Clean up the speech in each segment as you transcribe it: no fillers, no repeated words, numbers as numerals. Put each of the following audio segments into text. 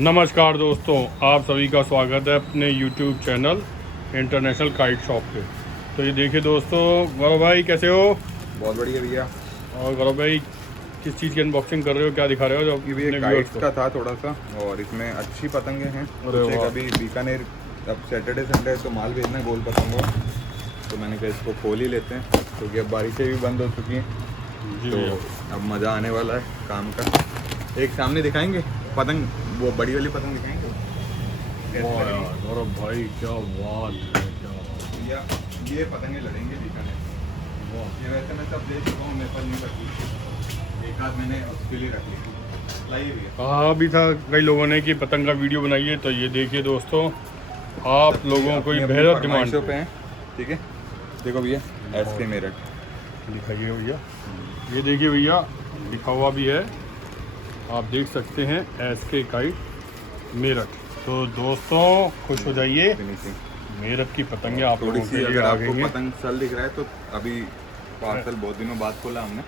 नमस्कार दोस्तों, आप सभी का स्वागत है अपने YouTube channel international kite shop पे। तो ये देखिए दोस्तों, गौरव भाई कैसे हो? बहुत बढ़िया भैया। और गौरव भाई किस चीज़ की अनबॉक्सिंग कर रहे हो, क्या दिखा रहे हो जब ये भी एक काइट्स का था थोड़ा सा, और इसमें अच्छी पतंगे हैं। सोचे कभी बीकानेर, अब सैटरडे संडे है तो माल भेजना है गोल पतंगों, तो मैंने कहा इसको खोल ही लेते हैं क्योंकि अब बारिशें भी बंद हो चुकी हैं। तो अब मज़ा आने वाला है काम का। एक सामने दिखाएंगे पतंग, वो बड़ी वाली पतंग दिखाएंगे। गौरव भाई क्या बात है, क्या भैया ये पतंगे लड़ेंगे बीकानेर। ये वैसे मैं सब दे चुका हूँ, मेरे पास नहीं बची, एक आध मैंने उसके लिए रख ली। लाइए भैया। कहा भी था कई लोगों ने कि पतंग का वीडियो बनाइए, तो ये देखिए दोस्तों, आप लोगों को ये बेहद डिमांड पे हैं। ठीक है, देखो भैया SK मेरठ दिखाइए भैया। ये देखिए भैया, लिखा हुआ भी है, आप देख सकते हैं SK काइट मेरठ। तो दोस्तों खुश हो जाइए, फिनिशिंग मेरठ की पतंगे आप थोड़ी लोगों सी। के लिए अगर आ आपको गई हैं। पतंग सल दिख रहा है तो अभी पार्सल बहुत दिनों बाद खोला हमने,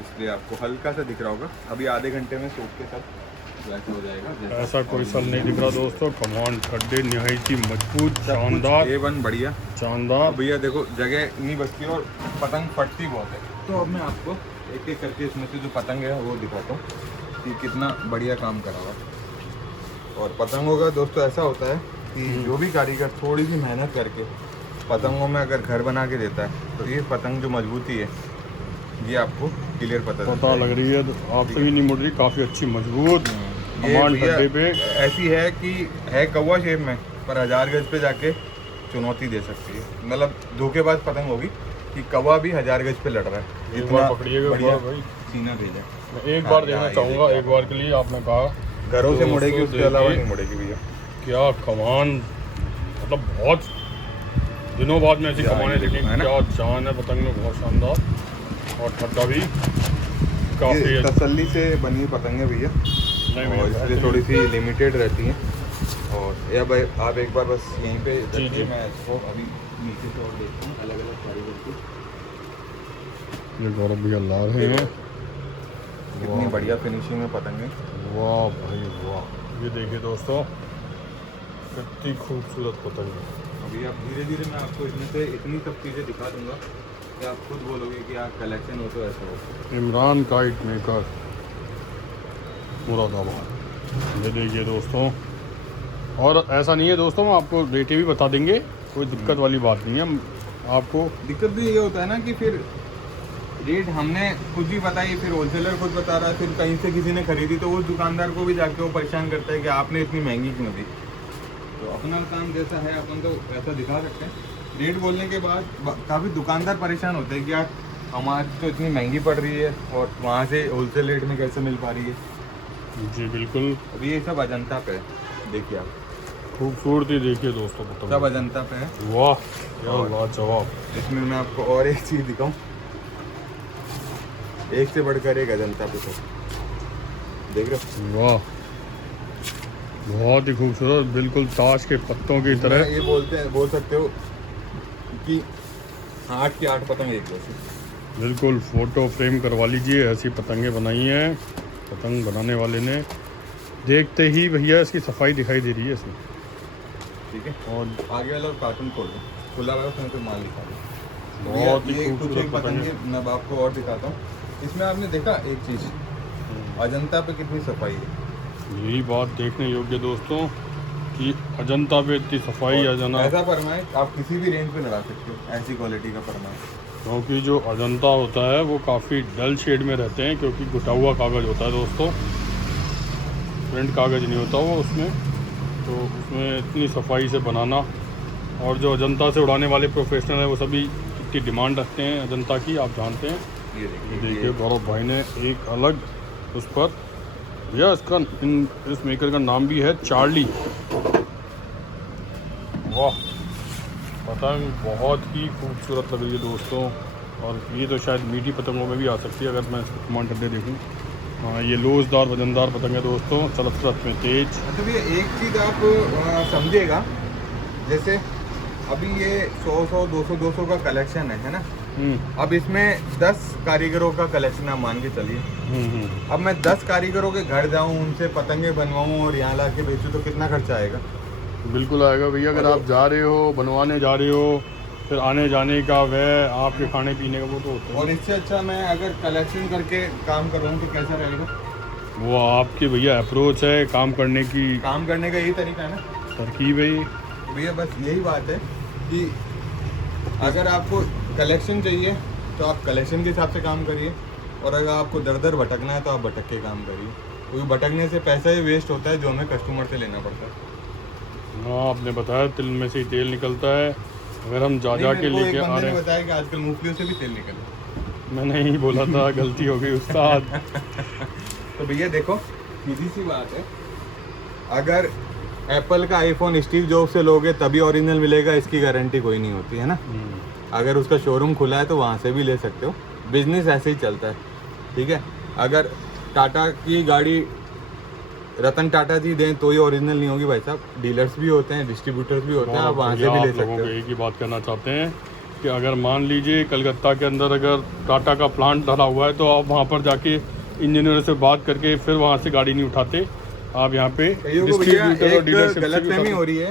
इसलिए आपको हल्का सा दिख रहा होगा। अभी आधे घंटे में सूख के सब वैसे हो जाएगा। ऐसा कोई सल नहीं दिख रहा दोस्तों। कमान खड्डे निहायत ही मजबूत, शानदार A1 बढ़िया। शानदार। भैया देखो जगह नहीं बचती और पतंग फटती बहुत है। तो अब मैं आपको एक एक करके इसमें से जो पतंग है वो दिखाता हूँ कि कितना बढ़िया काम करा हुआ। और पतंगों का दोस्तों ऐसा होता है कि जो भी कारीगर थोड़ी सी मेहनत करके पतंगों में अगर घर बना के देता है तो ये पतंग जो मजबूती है ये आपको क्लियर पता लग रही है आपसे भी नहीं मुड़ रही, काफ़ी अच्छी मजबूत ये कमान भैया खड्डे पे। ऐसी है कि है कौवा शेप में, पर 1000 गज पे जाके चुनौती दे सकती है। मतलब धोखेबाज पतंग होगी कि कौवा भी 1000 गज पे लड़ रहा है। एक बार पकड़िएगा बढ़िया भाई, सीना भेजा। मैं एक बार देखना चाहूँगा, एक बार के लिए आपने कहा घरों से तो मुड़ेगी, दोस्तों उसके अलावा देखिए नहीं मुड़ेगी भैया। क्या कमान, मतलब बहुत दिनों बाद में ऐसी जान कमाने देखो, देखी, है ना? क्या जान है पतंग में, बहुत शानदार। और खड्डा भी काफ़ी ये तसल्ली से बनी पतंग है भैया, और इसलिए थोड़ी सी लिमिटेड रहती हैं। और या भाई आप एक बार बस यहीं पे देखिए, मैं इसको अभी नीचे से और देखता हूँ अलग अलग कारीगर की। ये गौरव भैया ला रहे हैं। कितनी बढ़िया फिनिशिंग में पतंग है। वाह भाई वाह, ये देखिए दोस्तों कितनी खूबसूरत पतंग है। अभी आप धीरे धीरे मैं आपको इसमें से इतनी सब चीज़ें दिखा दूंगा कि आप खुद बोलोगे कि आप कलेक्शन हो तो ऐसा हो। Imran kite maker Moradabad. ये देखिए दोस्तों, और ऐसा नहीं है दोस्तों, हम आपको रेटें भी बता देंगे, कोई दिक्कत वाली बात नहीं है। हम आपको दिक्कत भी ये होता है ना कि फिर रेट हमने खुद ही बताई, फिर होलसेलर खुद बता रहा है, फिर कहीं से किसी ने खरीदी तो उस दुकानदार को भी जाके वो परेशान करता है कि आपने इतनी महंगी क्यों दी। तो अपना काम जैसा है अपन तो ऐसा दिखा सकते हैं। रेट बोलने के बाद काफ़ी दुकानदार परेशान होते हैं कि यार हमारी तो इतनी महंगी पड़ रही है और वहाँ से होलसेल रेट में कैसे मिल पा रही है। जी बिल्कुल, अभी ये सब अजंता पे है, देखिए आप खूबसूरती देखिए दोस्तों पतंग, सब अजंता पे है। वाह क्या लाजवाब। इसमें मैं आपको और एक चीज़ दिखाऊं, एक से बढ़कर एक अजंता पे सब देख रहे हो। वाह बहुत ही खूबसूरत, बिल्कुल ताश के पत्तों की तरह। ये बोल सकते हो कि 8 की 8 पतंग एक जैसी। बिल्कुल फोटो फ्रेम करवा लीजिए, ऐसी पतंगे बनाई हैं पतंग बनाने वाले ने। देखते ही भैया इसकी सफाई दिखाई दे रही है इसमें। ठीक है, और आगे वाला कार्टून खोल दो, खुला हुआ है, उसमें तो माल दिखा दो। बहुत ही ये कुछ खूबसूरत एक पतंगे मैं आपको और दिखाता हूँ। इसमें आपने देखा एक चीज़, अजंता पे कितनी सफाई है। यही बात देखने योग्य दोस्तों कि अजंता पे इतनी सफाई आ जाना, ऐसा परमा है आप किसी भी रेंज पे लगा सकते हो, ऐसी क्वालिटी का परमा है। क्योंकि जो अजंता होता है वो काफ़ी डल शेड में रहते हैं, क्योंकि घुटा हुआ कागज़ होता है दोस्तों, प्रिंट कागज़ नहीं होता वो उसमें। तो उसमें इतनी सफाई से बनाना, और जो अजंता से उड़ाने वाले प्रोफेशनल हैं वो सभी इतनी डिमांड रखते हैं अजंता की, आप जानते हैं। ये ये देखिए गौरव भाई ने एक अलग उस पर, भैया इसका इस मेकर का नाम भी है चार्ली। वाह पतंग बहुत ही खूबसूरत लग रही है दोस्तों, और ये तो शायद मीठी पतंगों में भी आ सकती है अगर मैं इसके कमान डंडे देखूँ। हाँ ये लोजदार वजनदार पतंग है दोस्तों, चलत में तेज। अच्छा भैया एक चीज़ आप समझिएगा, जैसे अभी ये 100 200 का कलेक्शन है ना, अब इसमें 10 कारीगरों का कलेक्शन आप मान के चलिए। अब मैं 10 कारीगरों के घर जाऊं, उनसे पतंगे बनवाऊं और यहाँ ला के बेचूं तो कितना खर्चा आएगा? बिल्कुल आएगा भैया। अगर आप जा रहे हो, बनवाने जा रहे हो, फिर आने जाने का वह आपके खाने पीने का वो तो होता है। और इससे अच्छा मैं अगर कलेक्शन करके काम करूँ तो कैसा रहेगा? वो आपकी भैया अप्रोच है काम करने की, काम करने का यही तरीका है ना, तरकीब है ये। भैया बस यही बात है कि अगर आपको कलेक्शन चाहिए तो आप कलेक्शन के हिसाब से काम करिए, और अगर आपको दर दर भटकना है तो आप भटक के काम करिए, क्योंकि भटकने से पैसा ही वेस्ट होता है जो हमें कस्टमर से लेना पड़ता है। हाँ, आपने बताया तिल में से ही तेल निकलता है। अगर हम जा नहीं, के मेरे को लेके एक आ बंदे रहे ने हैं, बताया कि आजकल मूंगफलियों से भी तेल निकले। मैंने ही बोला था, गलती हो गई उस्ताद। तो भैया देखो, सीधी सी बात है, अगर एप्पल का आईफोन स्टीव जॉब से लोगे तभी ओरिजिनल मिलेगा, इसकी गारंटी कोई नहीं होती है ना। अगर उसका शोरूम खुला है तो वहाँ से भी ले सकते हो, बिजनेस ऐसे ही चलता है, ठीक है। अगर टाटा की गाड़ी रतन टाटा जी दें तो ही ओरिजिनल नहीं होगी भाई साहब, डीलर्स भी होते हैं, डिस्ट्रीब्यूटर्स भी होते हैं, आप वहाँ से भी ले आप लोगों सकते को हो। एक ही बात करना चाहते हैं कि अगर मान लीजिए कलकत्ता के अंदर अगर टाटा का प्लांट डाला हुआ है तो आप वहाँ पर जाके इंजीनियर से बात करके फिर वहाँ से गाड़ी नहीं उठाते, आप यहाँ पे कईयों को भैया डिस्ट्रीब्यूटर और एक डीलरशिप से भी गलतफहमी उठाते। हो रही है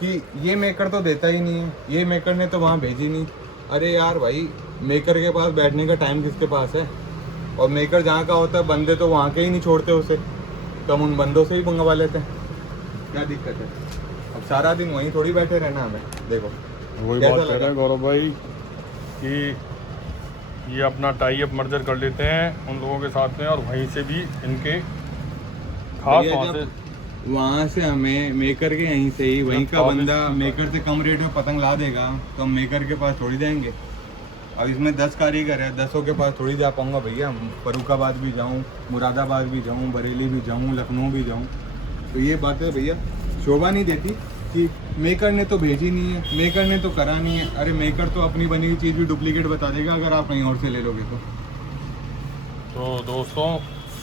कि ये मेकर तो देता ही नहीं है, ये मेकर ने तो वहाँ भेजी नहीं। अरे यार भाई, मेकर के पास बैठने का टाइम किसके पास है? और मेकर जहाँ का होता है, बंदे तो वहाँ के ही नहीं छोड़ते उसे, तो हम उन बंदों से ही मंगवा लेते हैं। क्या दिक्कत है? अब सारा दिन वहीं थोड़ी बैठे रहना हमें। देखो वही कैसा बात कर लगा? रहे हैं गौरव भाई कि ये अपना टाई अप मर्जर कर लेते हैं उन लोगों के साथ में, और वहीं से भी इनके खास भैया वहाँ जब से वहाँ से हमें मेकर के यहीं से ही वहीं का जब बंदा 40 मेकर से कम रेट में पतंग ला देगा तो हम मेकर के पास थोड़ी जाएंगे। अब इसमें 10 कारीगर है, 10 के पास थोड़ी जा पाऊंगा भैया। फरुखाबाद भी जाऊँ, मुरादाबाद भी जाऊँ, बरेली भी जाऊँ, लखनऊ भी जाऊँ, तो ये बात है भैया, शोभा नहीं देती कि मेकर ने तो भेजी नहीं है, मेकर ने तो करा नहीं है। अरे मेकर तो अपनी बनी हुई चीज़ भी डुप्लीकेट बता देगा अगर आप कहीं और से ले लोगे तो दोस्तों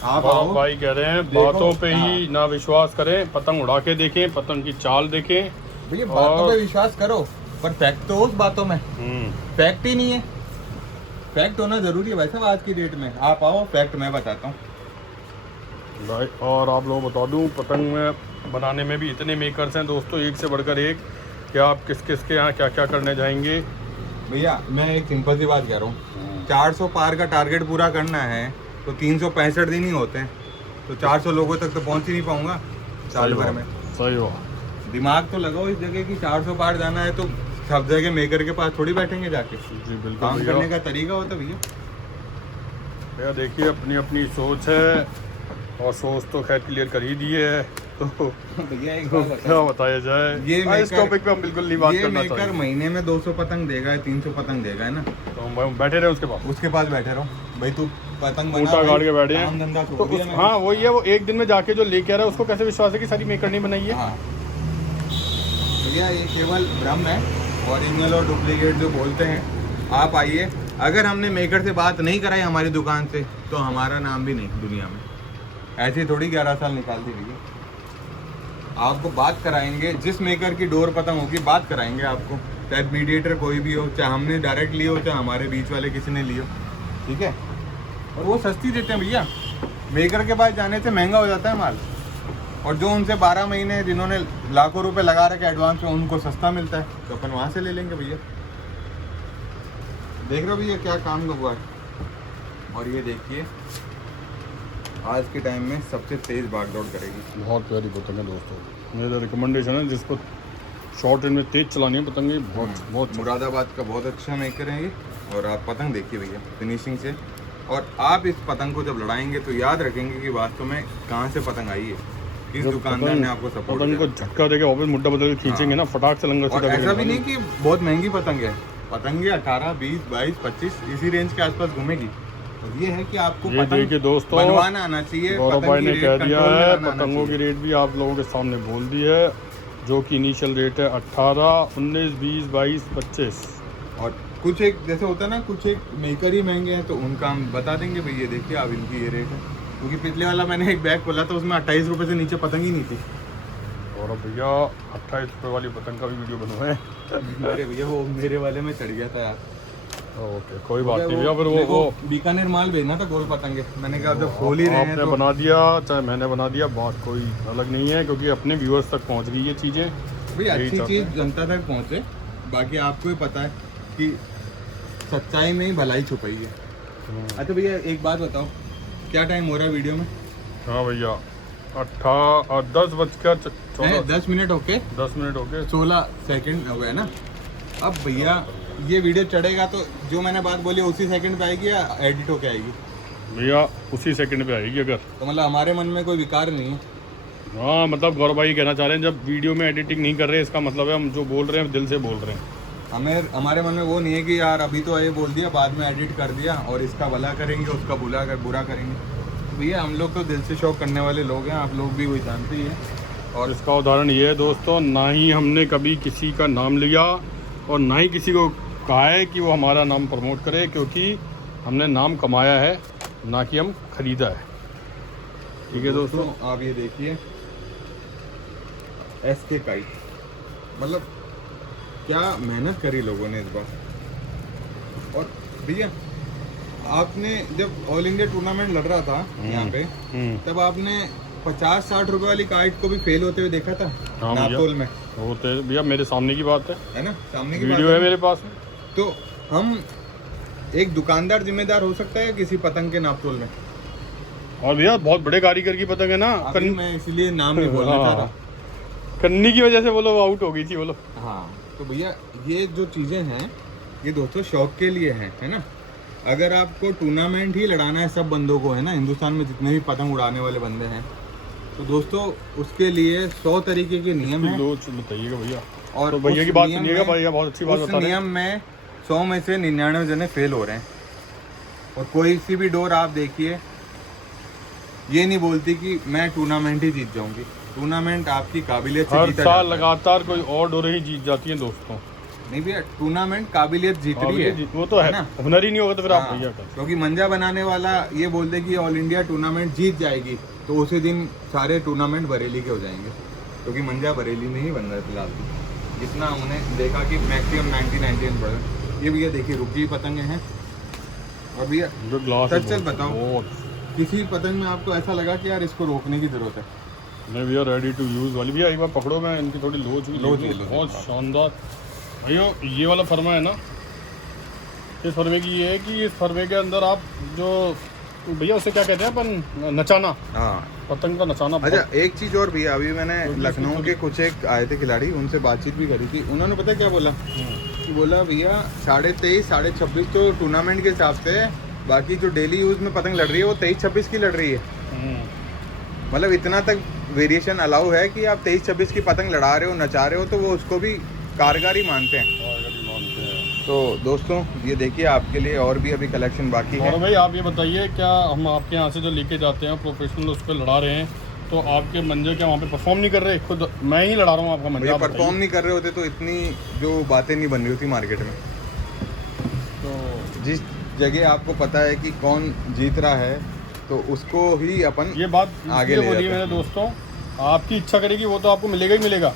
आप गौरव आओ, भाई कह रहे हैं देखो, बातों पे ही हाँ। ना विश्वास करें, पतंग उड़ा के देखें, पतंग की चाल देखें। भैया बातों और- पे विश्वास करो, पर फैक्ट तो उस बातों में फैक्ट ही नहीं है। फैक्ट होना जरूरी है भाई साहब आज की डेट में। आप आओ, फैक्ट मैं बताता हूँ भाई। और आप लोगों को बता दूं, पतंग में बनाने में भी इतने मेकर्स हैं दोस्तों, एक से बढ़कर एक, कि आप किस किस के यहाँ क्या क्या करने जाएंगे। भैया। मैं एक सिंपल सी बात कह रहा हूँ, 400 पार का टारगेट पूरा करना है तो 365 दिन ही होते हैं, तो 400 लोगों तक तो पहुँच ही नहीं पाऊंगा साल भर में। सही बात। दिमाग तो लगाओ इस जगह की 400 पार जाना है तो सब जगह मेकर के पास थोड़ी बैठेंगे जाके। जी बिल्कुल काम भैया। करने का तरीका होता है भैया। भैया देखिए, अपनी अपनी सोच है, और सोच तो खैर क्लियर कर ही दी है, तो भैया एक तो बात क्या बताओ, बताया जाए। ये हाँ, इस मेकर- टॉपिक पे हम बिल्कुल नहीं बात ये करना मेकर चाहेंगे। महीने में 200 पतंग देगा, 300 पतंग देगा, है ना, तो हम बैठे रहे उसके पास, उसके पास बैठे रहो भाई। तू पतंग बना ऊँटा भाई, गाड़ के बैठे हैं। काम धंधा तो छोड़ दिया उस, मैंने। हाँ वही है, वो एक दिन में जाके जो लेके आ रहा है उसको कैसे विश्वास है कि सारी मेकर नहीं बनाई है। हाँ भैया, ये केवल भ्रम है, ओरिजिनल और डुप्लीकेट जो बोलते हैं। आप आइए, अगर हमने मेकर से बात नहीं कराई हमारी दुकान से तो हमारा नाम भी नहीं दुनिया में। ऐसे थोड़ी 11 साल निकाल दी भैया। आपको बात कराएंगे, जिस मेकर की डोर पतंग होगी बात कराएंगे आपको, चाहे मीडिएटर कोई भी हो, चाहे हमने डायरेक्ट लियो, चाहे हमारे बीच वाले किसी ने लियो, ठीक है। और वो सस्ती देते हैं भैया, मेकर के पास जाने से महंगा हो जाता है माल, और जो उनसे 12 महीने जिन्होंने लाखों रुपए लगा रखे एडवांस में उनको सस्ता मिलता है, तो अपन वहाँ से ले लेंगे भैया। देख रहे हो भैया क्या काम हुआ है। और ये देखिए, आज के टाइम में सबसे तेज भागदौड़ करेगी। बहुत प्यारी पतंग है दोस्तों, मेरा रिकमेंडेशन है जिसको शॉर्ट रेंज में तेज चलानी है पतंगे, बहुत मुरादाबाद का बहुत अच्छा मेकर है ये। और आप पतंग देखिए भैया फिनिशिंग से, और आप इस पतंग को जब लड़ाएंगे तो याद रखेंगे कि वास्तव में कहाँ से पतंग आई है, किस जब दुकानदार ने आपको सपोर्ट पतंग को किया। झटका देके वापस मुड्डा बदल के खींचेंगे ना, फटाक से लंगर और सीधा ऐसा भी करेंगे। नहीं कि बहुत महंगी पतंग है, पतंगे 18, 20, 22, 25 इसी रेंज के आसपास घूमेगी। और ये है कि आपको ये पतंग देखिए दोस्तों, बनवाना आना चाहिए। गौरव पतंग भाई की ने रेट कह दिया कंट्रोल में है, लाना आना पतंगों की चाहिए। रेट भी आप लोगों के सामने बोल दी है, जो कि इनिशियल रेट है 18, 19, 20, 22, 25। और कुछ एक जैसे होता है ना, कुछ एक मेकर ही महंगे हैं तो उनका हम बता देंगे भैया, देखिए अब इनकी ये रेट है। क्योंकि पिछले वाला मैंने एक बैग खोला था, उसमें 28 रुपये से नीचे पतंग ही नहीं थी। और अब भैया 28 रुपये वाली पतंग का भी वीडियो बनवाए। अरे भैया वो मेरे वाले में चढ़ गया था यार। ओके कोई बात नहीं भैया। फिर मेरे को वो बीकानेर माल भेजना था गोल पतंगे, मैंने कहा जब खोल ही रहे हैं आपने तो बना दिया चाहे मैंने बना दिया, बात कोई अलग नहीं है, क्योंकि अपने व्यूअर्स तक पहुंच गई ये चीज़ें। भाई यही अच्छी चाहते चीज़ हैं। जनता तक पहुँचे। बाकी आपको ही पता है कि सच्चाई में ही भलाई छुपाई है। अच्छा भैया एक बात बताओ, क्या टाइम हो रहा है वीडियो में? हाँ भैया 10:14 10 मिनट ओके, 10 मिनट हो गए। 16 सेकंड हो गए ना। अब भैया ये वीडियो चढ़ेगा तो जो मैंने बात बोली उसी सेकंड पे आएगी या एडिट होके आएगी? भैया उसी सेकंड पे आएगी अगर। तो मतलब हमारे मन में कोई विकार नहीं है। हाँ मतलब गौरव भाई कहना चाह रहे हैं जब वीडियो में एडिटिंग नहीं कर रहे, इसका मतलब है हम जो बोल रहे हैं दिल से बोल रहे हैं। हमारे मन में वो नहीं है कि यार अभी तो ये बोल दिया बाद में एडिट कर दिया और इसका भला करेंगे उसका बुरा करेंगे। तो भैया हम लोग तो दिल से शौक करने वाले लोग हैं, आप लोग भी वही जानते ही हैं। और इसका उदाहरण ये है दोस्तों, ना ही हमने कभी किसी का नाम लिया और ना ही किसी को कहा है कि वो हमारा नाम प्रमोट करे, क्योंकि हमने नाम कमाया है ना कि हम खरीदा है। ठीक है दोस्तों, आप ये देखिए SK काइट, मतलब क्या मेहनत करी लोगों ने इस बार। और भैया आपने जब ऑल इंडिया टूर्नामेंट लड़ रहा था यहाँ पे, तब आपने 50-60 रुपए वाली काइट को भी फेल होते हुए देखा था हाँ नापतोल में। वो तो भैया मेरे सामने की बात है ना, सामने की वीडियो बात है मेरे पास। तो हम एक दुकानदार जिम्मेदार हो सकता है किसी पतंग के नापतोल में? और भैया बहुत बड़े कारीगर की पतंग है ना, अभी मैं इसलिए नाम नहीं बोलना चाह रहा। कन्नी की वजह से वो लोग आउट हो गई थी वो लोग। हाँ तो भैया ये जो चीज़ें हैं ये दोस्तों शौक के लिए हैं, है ना। अगर आपको टूर्नामेंट ही लड़ाना है सब बंदों को, है ना, हिंदुस्तान में जितने भी पतंग उड़ाने वाले बंदे हैं, तो दोस्तों उसके लिए 100 तरीके के नियम हैं। बताइएगा भैया। और तो भैया उस की बात नियम सुनिएगा, में- भैया बहुत अच्छी बात उस बता रहे हैं। नियम में 100 में से 99 जने फेल हो रहे हैं। और कोई सी भी डोर आप देखिए ये नहीं बोलती कि मैं टूर्नामेंट ही जीत जाऊंगी। टूर्नामेंट आपकी काबिलियत से हर जीता साल जाता है। लगातार कोई और डोरे ही जीत जाती हैं दोस्तों। नहीं भैया टूर्नामेंट काबिलियत जीत रही है, वो तो है ना। हुनर ही नहीं होगा तो फिर आप हाँ, भैया कर। क्योंकि मंजा बनाने वाला ये बोल दे कि ऑल इंडिया टूर्नामेंट जीत जाएगी तो उसी दिन सारे टूर्नामेंट बरेली के हो जाएंगे, क्योंकि मंजा बरेली में ही बन रहा है फिलहाल। जितना हमने देखा कि मैक्सिमम 90-91%। ये भैया देखिए रुकी पतंगे हैं। और भैया जो ग्लास चल बताओ, किसी पतंग में आपको ऐसा लगा कि यार इसको रोकने की जरूरत है? नहीं भैया रेडी टू यूज़ वाली भैया एक बार पकड़ो, मैं इनकी थोड़ी लोच हुई बहुत शानदार। भैया ये वाला फरमा है ना, इस फरमे की ये है कि इस फरमे के अंदर आप जो भैया उसे क्या कहते हैं अपन, नचाना, हाँ पतंग का नचाना। अच्छा एक चीज़ और भैया, अभी मैंने लखनऊ के कुछ एक आए थे खिलाड़ी, उनसे बातचीत भी करी थी। उन्होंने पता क्या बोला कि बोला भैया 23.5 26 तो टूर्नामेंट के हिसाब से, बाकी जो डेली यूज़ में पतंग लड़ रही है वो 23-26 की लड़ रही है। मतलब इतना तक वेरिएशन अलाउ है कि आप 23-26 की पतंग लड़ा रहे हो, नचा रहे हो, तो वो उसको भी कारगर ही मानते हैं। तो दोस्तों ये देखिए आपके लिए और भी अभी कलेक्शन बाकी है। और भाई आप ये बताइए, क्या हम आपके यहाँ से जो लेके जाते हैं प्रोफेशनल उस पर लड़ा रहे हैं, तो आपके मंजे क्या वहाँ पे परफॉर्म नहीं कर रहे? खुद मैं ही लड़ा रहा हूँ आपका मंजा। परफॉर्म नहीं कर रहे होते तो इतनी जो बातें नहीं बन रही होती मार्केट में। तो जिस जगह आपको पता है कि कौन जीत रहा है तो उसको ही अपन ये बात आगे आगे ले बोली जाते मैंने हैं। दोस्तों, आपकी इच्छा करेगी वो तो आपको मिलेगा ही मिलेगा,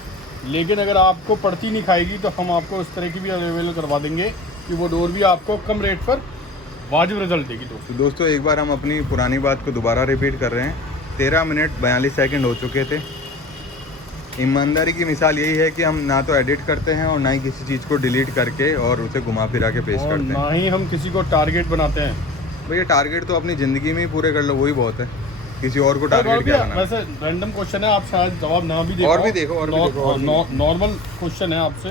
लेकिन अगर आपको पड़ती नहीं खाएगी तो हम आपको इस तरह की भी अवेलेबल करवा देंगे कि वो डोर भी आपको कम रेट पर वाजिब रिजल्ट देगी। तो दोस्तों एक बार हम अपनी पुरानी बात को दोबारा रिपीट कर रहे हैं। 13 मिनट 42 सेकंड हो चुके थे। ईमानदारी की मिसाल यही है कि हम ना तो एडिट करते हैं और ना ही किसी चीज़ को डिलीट करके और उसे घुमा फिरा के पेश और करते हैं। ना ही हम किसी को टारगेट बनाते हैं। भैया टारगेट तो अपनी ज़िंदगी में ही पूरे कर लो, वही बहुत है। किसी और को टारगेट क्या बनाना। वैसे रैंडम क्वेश्चन है, आप शायद जवाब ना भी देखो। और भी देखो, और भी देखो। नॉर्मल क्वेश्चन है आपसे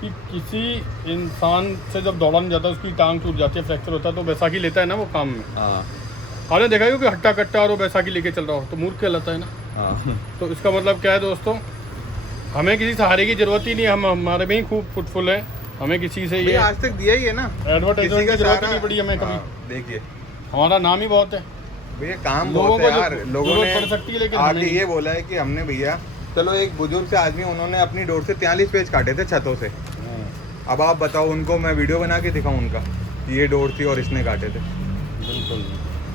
कि किसी इंसान से जब दौड़ा नहीं जाता, उसकी टांग टूट जाती है, फ्रैक्चर होता है, तो बैसाखी लेता है ना वो काम में। हाँ आपने देखा है कि हट्टा कट्टा और वो बैसाखी लेके चल रहा हो तो मूर्ख कहलाता है ना। हाँ तो इसका मतलब क्या है दोस्तों, हमें किसी सहारे की जरूरत ही नहीं, हम हमारे में ही खूब फुटफुल है। हमें किसी से ये आज तक दिया ही है ना, एडवर्टाइजमेंट की जरूरत ही नहीं पड़ी हमें कभी। देखिए हमारा नाम ही बहुत है। भैया काम लोगों बहुत है को यार। लोगों जरूरत ने पड़ सकती है, लेकिन आगे नहीं। ये बोला है कि हमने भैया चलो एक बुजुर्ग से आदमी, उन्होंने अपनी डोर से 43 पेज काटे थे छतों से। अब आप बताओ उनको मैं वीडियो बना के दिखाऊं उनका ये डोर थी और इसने काटे थे। बिल्कुल।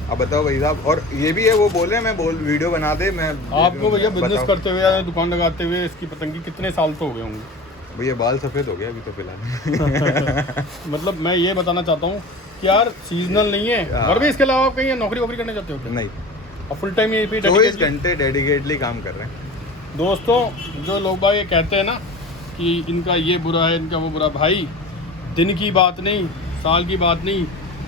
अब बताओ भाई साहब, और ये भी है वो बोल रहे हैं मैं वीडियो बना दे। मैं आपको भैया बिजनेस बताओ। करते हुए या दुकान लगाते हुए इसकी पतंगी कितने साल तो हो गए होंगे? भैया बाल सफ़ेद हो गया अभी तो फिलहाल। मतलब मैं ये बताना चाहता हूँ कि यार सीजनल नहीं है, और भी इसके अलावा आप कहीं नौकरी वोकरी करने जाते हो क्या? नहीं, और फुल टाइम यही पे 24 घंटे डेडिकेटली काम कर रहे हैं। दोस्तों जो लोग बाग ये कहते हैं ना कि इनका ये बुरा है, इनका वो बुरा, भाई दिन की बात नहीं, साल की बात नहीं,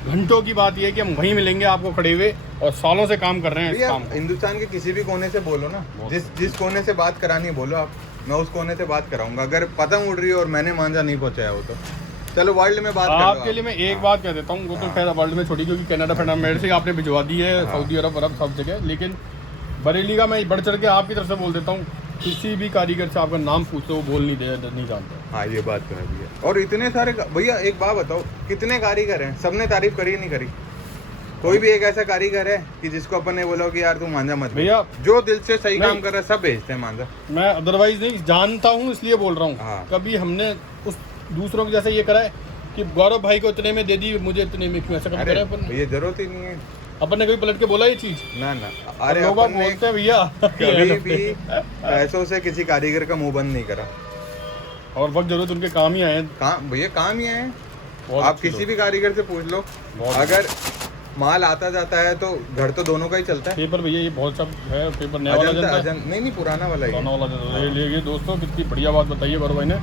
घंटों की बात ये है कि हम वहीं मिलेंगे आपको खड़े हुए, और सालों से काम कर रहे हैं इस भैया काम को। हिंदुस्तान के किसी भी कोने से बोलो ना, जिस कोने से बात करानी है बोलो आप, मैं उस कोने से बात कराऊंगा। अगर पतंग उड़ रही है और मैंने मांझा नहीं पहुंचाया हो तो चलो वर्ल्ड में बात कर लो आपके लिए मैं एक बात कह देता हूँ, वो तो खैर वर्ल्ड में छोटी, क्योंकि कनाडा फेनामेड से आपने भिजवा दी है, सऊदी अरब सब जगह, लेकिन बरेली का मैं बढ़ चढ़ के आपकी तरफ से बोल देता हूँ, किसी भी कारीगर से आपका नाम पूछो वो बोल नहीं जानते। हाँ ये बात तो है भैया। और इतने सारे भैया एक बात बताओ, कितने कारीगर हैं, सबने तारीफ करी नहीं करी? कोई भी एक ऐसा कारीगर है कि जिसको अपन ने बोला कि यार तू मांझा मत भैया, जो दिल से सही काम कर रहा है सब भेजते हैं मांझा। मैं अदरवाइज नहीं जानता हूँ इसलिए बोल रहा हूँ। हाँ। कभी हमने उस दूसरों के जैसे ये करा है कि गौरव भाई को इतने में दे दी, मुझे इतने में क्यों, ऐसा कभी करा है अपन ने? ये जरूरत ही नहीं है। अपन ने कभी पलट के बोला ये चीज? ना अरे लोग अपन ने बोलते हैं भैया कभी भी पैसों से किसी कारीगर का मुंह बंद नहीं करा, और वक्त जरूरत उनके काम ही आए। काम भैया काम ही है। बहुत आप अच्छे किसी भी कारीगर से पूछ लो, बहुत अगर माल आता जाता है तो घर तो दोनों का ही चलता है। पेपर भैया ये बहुत सब है, पेपर नया वाला जनता है। नहीं पुराना वाला ही है। पुराना वाला जनता है। ये दोस्तों कितनी बढ़िया बात बताई है गौरव भाई ने,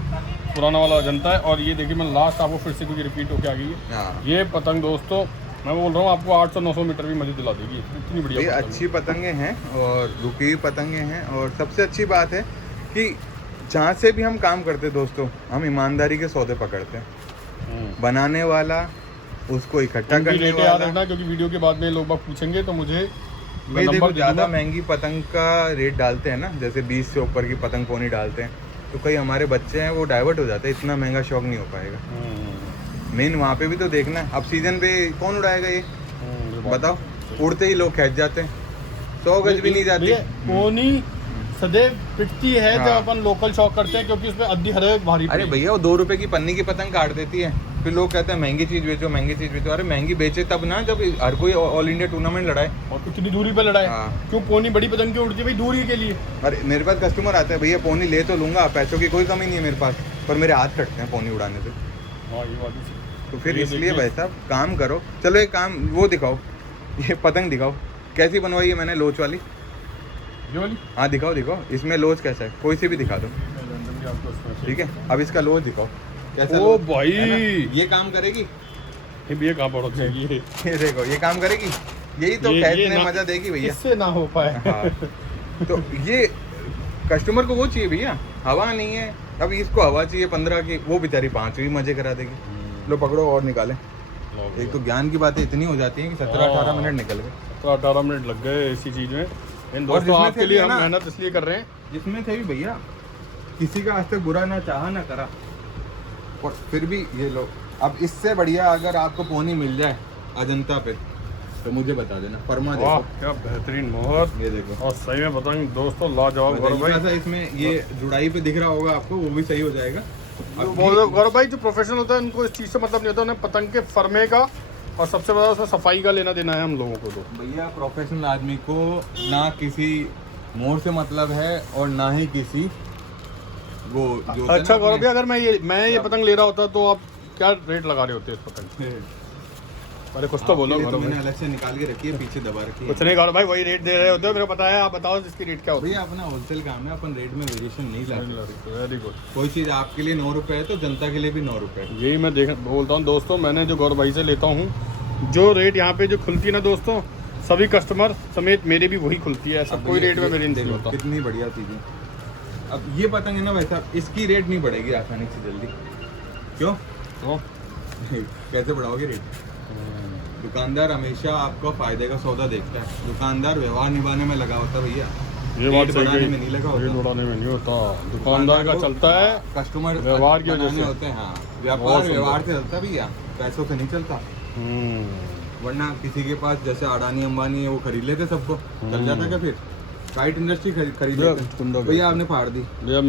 पुराना वाला जनता है। और ये देखिए मैं लास्ट आपको फिर से क्योंकि रिपीट होके आ गई है, हाँ ये पतंग दोस्तों मैं बोल रहा हूँ आपको 800-900 मीटर भी मजे दिला देगी, इतनी ये बढ़िया पतंग अच्छी पतंगे हैं और रुकी हुई पतंगे हैं। और सबसे अच्छी बात है कि जहाँ से भी हम काम करते हैं दोस्तों, हम ईमानदारी के सौदे पकड़ते हैं। है। बनाने वाला, उसको इकट्ठा करने रेट याद वाला। रखना, क्योंकि वीडियो के बाद में लोग बाग पूछेंगे तो मुझे भाई देखो ज़्यादा महंगी पतंग का रेट डालते हैं ना, जैसे 20 से ऊपर की पतंग पोनी डालते हैं, तो कई हमारे बच्चे हैं वो डाइवर्ट हो जाते हैं, इतना महंगा शौक नहीं हो पाएगा। मेन वहाँ पे भी तो देखना है। अब सीजन पे कौन उड़ाएगा ये बताओ? उड़ते ही लोग खेच जाते हैं, 100 गज भी नहीं जाती। पोनी सदैव पिटती है हाँ। जब अपन लोकल शौक करते हैं, क्योंकि उसमें अद्धी हरे भारी अरे भैया वो 2 रुपए की पन्नी की पतंग काट देती है, फिर लोग कहते हैं महंगी चीज बेचो, महंगी चीज बेचो। अरे महंगी बेचे तब ना जब हर कोई ऑल इंडिया टूर्नामेंट लड़ाए। और इतनी दूरी पे लड़ाए। हाँ। क्यों पोनी बड़ी पतंग क्यों उड़ती है भाई? दूरी के लिए। अरे मेरे पास कस्टमर आते हैं, भैया पोनी ले तो लूंगा, पैसों की कोई कमी नहीं है मेरे पास, पर मेरे हाथ कटते हैं पोनी उड़ाने से। हाँ ये बात है। तो फिर ये इसलिए देखिए। भाई साहब काम करो। चलो एक काम वो दिखाओ, ये पतंग दिखाओ कैसी बनवाई है मैंने, लोच वाली। ये वाली हाँ दिखाओ दिखाओ, इसमें लोच कैसा है, कोई सी भी दिखा दो। ठीक है, अब इसका लोच दिखाओ कैसा। ओ लोच भाई है ना? ये काम करेगी, ये भैया कहाँ पड़ो चाहिए? ये देखो ये काम करेगी, यही तो ये खेचने ना- मजा देगी भैया। इससे ना हो पाए। हाँ तो ये कस्टमर को वो चाहिए भैया, हवा नहीं है। अब इसको हवा चाहिए 15 की, वो बेचारी 5 भी मजे करा देगी। लो पकड़ो और निकाले। एक तो ज्ञान की बातें इतनी हो जाती हैं कि 17-18 मिनट निकल गए। 17-18 मिनट लग गए इसी चीज में। इन दोस्तों जिसमें आपके से लिए भी है हम ना- मेहनत इसलिए कर रहे हैं। जिसमें थे भी भैया किसी का आज तक बुरा ना चाहा ना करा, और फिर भी ये लो। अब इससे बढ़िया अगर आपको पोनी मिल जाए अजंता पे तो मुझे बता देना, फरमा वाह देखो। क्या बेहतरीन मोहर। ये देखो और सही में पतंग दोस्तों लाजवाब। गौरव भाई थोड़ा सा इसमें ये जुड़ाई पे दिख रहा होगा आपको, वो भी सही हो जाएगा। अब गौरव भाई जो प्रोफेशनल होता है उनको इस चीज़ से मतलब नहीं होता, उन्हें पतंग के फरमे का और सबसे बड़ा उसमें सफाई का लेना देना है हम लोगों को। तो भैया प्रोफेशनल आदमी को ना किसी मोड़ से मतलब है और ना ही किसी वो जो होता है अच्छा ना गौरव भाई, अपने- अगर मैं ये पतंग ले रहा होता तो आप क्या रेट लगा रहे होते इस पतंग? अरे कुछ तो बोलो आपके लिए गौरव मैंने भाई। अलग से निकाल के रखी है, पीछे दबा रखी है। कुछ नहीं गौरव भाई, वही रेट दे रहे होते हो, मेरे को पता है। आप बताओ जिसकी रेट क्या होती भैया अपना होलसेल काम है, अपन रेट में वेरिएशन नहीं लाते। है? Very good. कोई चीज़ आपके लिए 9 रुपए है तो जनता के लिए भी 9 रुपए है। यही मैं बोलता हूँ दोस्तों, मैंने जो गौरव भाई से लेता हूँ, जो रेट यहाँ पे जो खुलती है ना दोस्तों, सभी कस्टमर समेत मेरे भी वही खुलती है। ऐसा अब कोई ये- रेट में मेरी नहीं देखो, होता। कितनी बढ़िया चीज़ है। अब ये पतंग है ना भाई साहब, इसकी रेट नहीं बढ़ेगी आसानी से जल्दी। क्यों? तो कैसे बढ़ाओगे रेट? दुकानदार हमेशा आपको फायदे का सौदा देखता है। दुकानदार व्यवहार निभाने में लगा होता है भैया, ये बात रेट सही बनाने कही। में नहीं लगा रेट होता। बढ़ाने में नहीं होता, दुकानदार का को चलता है कस्टमर व्यवहार की वजह बनाने से। होते हैं। हाँ बहुत व्यापार सुंदर। व्यवहार से चलता भैया, पैसों से नहीं चलता। वरना किसी के पास जैसे अडानी अंबानी है वो खरीद लेते सबको, चल जाता क्या फिर? काइट इंडस्ट्री खरीद भैया, लेते। सुंदर भैया आपने फाड़ दी।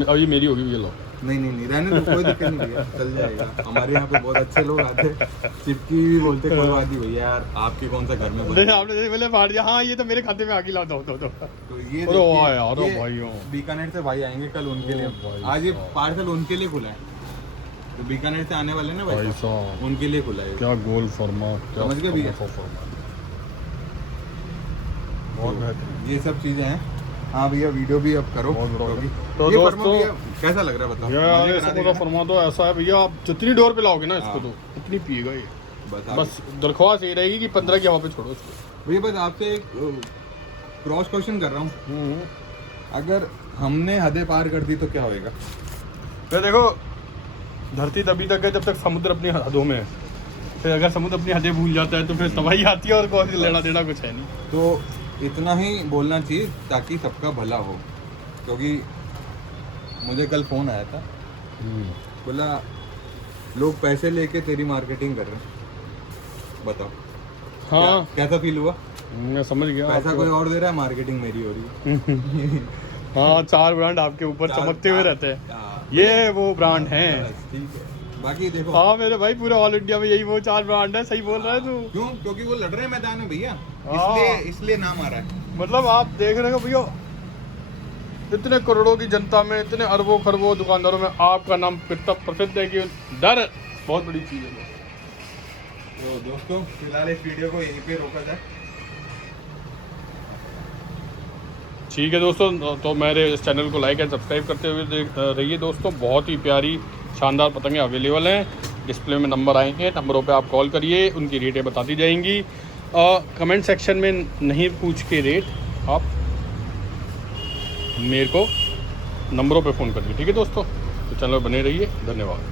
अब ये मेरी होगी, ये लो। नहीं रहने दो, कोई दिक्कत नहीं भैया, चल जाएगा। हमारे यहाँ पे बहुत अच्छे लोग आते हैं, चिपकी भी बोलते कोई बात नहीं भैया यार, आपके कौन सा घर में नहीं आपने जैसे पहले बांट दिया, हाँ ये तो मेरे खाते में आगे ला दो। तो ये अरे वाह यार, देखिए, ये भाइयों। बीकानेर से भाई आएंगे कल, उनके लिए भाई आज ये साहब। पार्सल उनके लिए खुला है। तो बीकानेर से आने वाले ना भाई भाई साहब उनके लिए खुला है। क्या गोल फरमा, क्या समझ गए भैया? फरमा। बहुत बेहतरीन। ये सब चीजें हैं। हाँ भैया वीडियो भी अब करो। बहुत बड़ा क्योंकि तो ये दोस्तों, फरमा भैया कैसा लग रहा है बताओ? यार मजे ये करा सब देगा? फरमा तो ऐसा है भैया, आप जितनी डोर पे लाओगे ना इसको हाँ। तो उतनी पिएगा ये। बता बस दरख्वास्त ये रहेगी कि 15 की हवा पे छोड़ो इसको। भैया बस आपसे एक क्रॉस क्वेश्चन कर रहा हूँ, अगर हमने हदें पार कर दी तो क्या होएगा? फिर देखो, धरती तभी तक है जब तक समुद्र अपनी हदों में है। फिर अगर समुद्र अपनी हदें भूल जाता है तो फिर तबाही आती है और कोई लेना देना कुछ है नहीं। तो इतना ही बोलना चाहिए ताकि सबका भला हो। क्योंकि मुझे कल फ़ोन आया था, बोला लोग पैसे लेके तेरी मार्केटिंग कर रहे हैं, बताओ हाँ कैसा फील हुआ? मैं समझ गया। पैसा आपको- कोई और दे रहा है, मार्केटिंग मेरी हो रही है। हाँ 4 ब्रांड आपके ऊपर चमकते हुए रहते हैं, हाँ, ये वो ब्रांड हैं। बस, ठीक है। बाकी देखो हाँ मेरे भाई, पूरे ऑल इंडिया में यही वो 4 ब्रांड है। सही बोल रहा है तू। क्यों? क्योंकि वो लड़ रहे हैं मैदान में भैया, हाँ। इसलिए नाम आ रहा है। मतलब आप देख रहे हो भैया, इतने करोड़ों की जनता में, इतने अरबों खरबों दुकानदारों में आपका नाम कितना प्रसिद्ध है कि डर बहुत बड़ी चीज़ है। तो दोस्तों फिलहाल इस वीडियो को यहीं पे रोका जाए। ठीक है दोस्तों, तो मेरे इस चैनल को लाइक एंड सब्सक्राइब करते हुए देख रहिए दोस्तों। बहुत ही प्यारी शानदार पतंगें अवेलेबल हैं। डिस्प्ले में नंबर आएंगे, नंबरों पे आप कॉल करिए, उनकी रेटें बताती जाएंगी। कमेंट सेक्शन में नहीं पूछ के रेट आप मेरे को नंबरों पे फ़ोन करिए। ठीक है दोस्तों, तो चैनल बने रहिए। धन्यवाद।